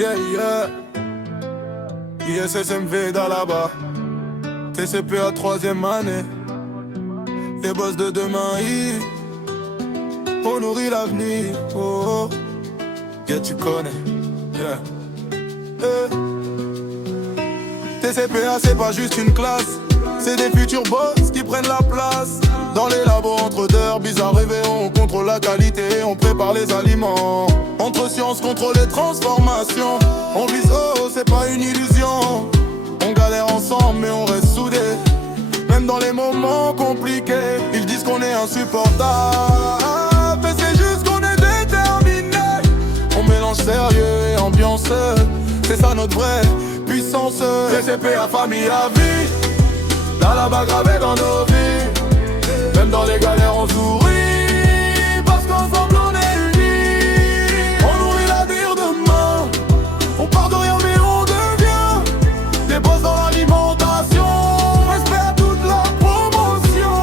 Yeah, yeah. ISSMV dans là-bas. TCP à 3e année. Les boss de demain, on nourrit l'avenir. Oh, oh. Yeah, tu connais. Yeah. TCPA, c'est pas juste une classe. C'est des futurs boss qui prennent la place. Dans les labos entre derbies arrivés, on contrôle la qualité, on prépare les aliments. Entre sciences, contrôle les transformations. On vise haut, c'est pas une illusion. On galère ensemble mais on reste soudés. Même dans les moments compliqués, ils disent qu'on est insupportable, mais c'est juste qu'on est déterminé. On mélange sérieux et ambiance, c'est ça notre vraie puissance. TCP à famille à vie, là là-bas gravé dans nos vies. Même dans les galères on sourit, parce qu'ensemble on est unis. On nourrit l'avenir demain, on part de rien mais on devient des boss dans l'alimentation. Respect à toute la promotion.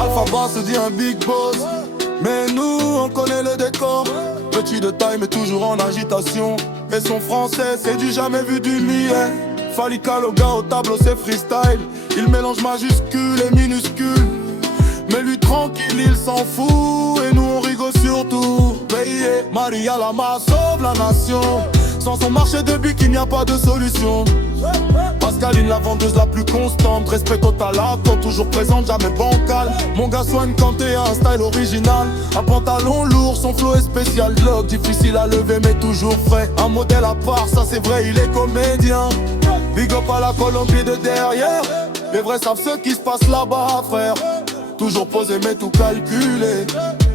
Alpha Bar se dit un big boss, mais nous on connaît le décor. Petit de taille mais toujours en agitation. Et son français c'est du jamais vu du lien. Falical au gars au tableau c'est freestyle. Il mélange majuscules et minuscules. Mais lui tranquille il s'en fout. Et nous on rigole surtout. Payé, Maria Lama sauve la nation. Sans son marché de bic il n'y a pas de solution. Pascaline la vendeuse la plus constante. Respect total à toi, toujours présente, jamais bancale. Mon gars soigne quand t'es un style original. Un pantalon lourd, son flow est spécial. Bloc difficile à lever mais toujours frais. Un modèle à part, ça c'est vrai, il est comédien. Big up à la Colombie de derrière. Les vrais savent ce qui se passe là-bas, frère. Toujours posé mais tout calculé.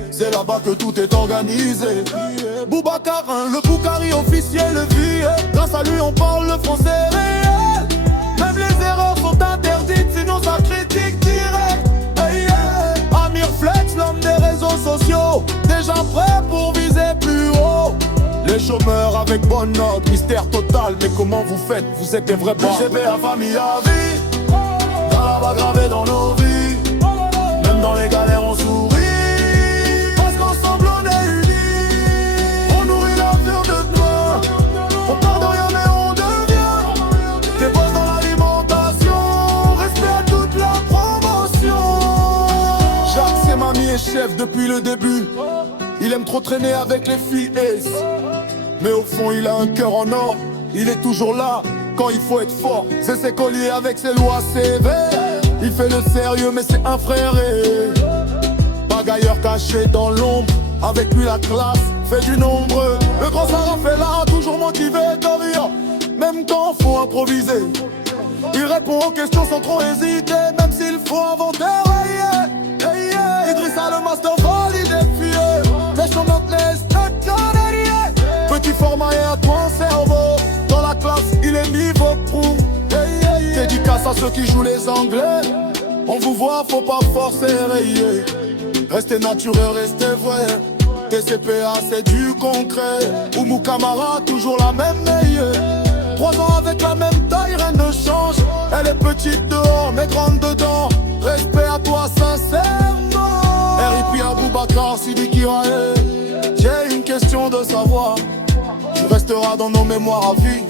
C'est là-bas que tout est organisé. Boubacarin, le Boukari officiel, le vieux. Grâce à lui on parle le français réel. Même les erreurs sont interdites, sinon ça critique direct. Hey, yeah. Amir Flex, l'homme des réseaux sociaux. Déjà prêt pour viser plus haut. Les chômeurs avec bonne note, mystère total. Mais comment vous faites, vous êtes des vrais bons. TCP à famille à vie, dans là-bas gravé dans nos vies. Même dans les galères on sourit. Chef depuis le début, il aime trop traîner avec les filles. Mais au fond il a un cœur en or. Il est toujours là quand il faut être fort. C'est ses colliers avec ses lois sévères. Il fait le sérieux mais c'est un frère. Bagailleur caché dans l'ombre. Avec lui la classe fait du nombre. Le grand Sarah fait là, toujours motivé de rire. Même quand faut improviser, il répond aux questions sans trop hésiter. Même s'il faut inventer. Idrissa le master validé fier. Les chemins de l'Est, petit format et à toi un cerveau. Dans la classe, il est niveau pro. Dédicace à ceux qui jouent les anglais. On vous voit, faut pas forcer, rayé. Restez naturel, restez vrai. TCPA, c'est du concret. Oumou Camara, toujours la même meilleure. 3 ans avec la même taille, rien ne change. Elle est petite dehors, mais grande dedans. Respect à toi, sincèrement. R.I.P. à Boubacar, Sidi Kirae. J'ai une question de savoir. Tu resteras dans nos mémoires à vie.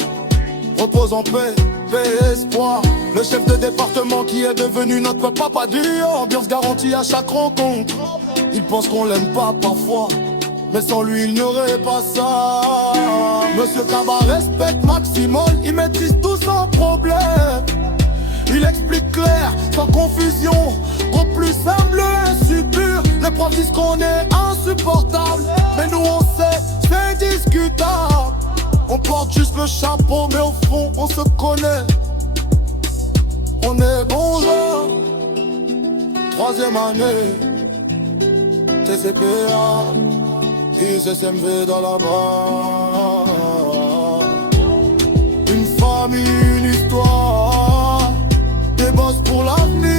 Repose en paix, paix et espoir. Le chef de département qui est devenu notre papa dur. Ambiance garantie à chaque rencontre. Il pense qu'on l'aime pas parfois, mais sans lui il n'y aurait pas ça. Monsieur Kaba respecte Maximol. Il maîtrise tout sans problème. Il explique clair, sans confusion. Au plus simple, insupur. Les profs disent qu'on est insupportable, mais nous on sait, c'est discutable. On porte juste le chapeau, mais au fond on se connaît. On est bon genre. 3e année. TCPA, ISSMV dans la barre. Une famille, une histoire. Des boss pour l'avenir.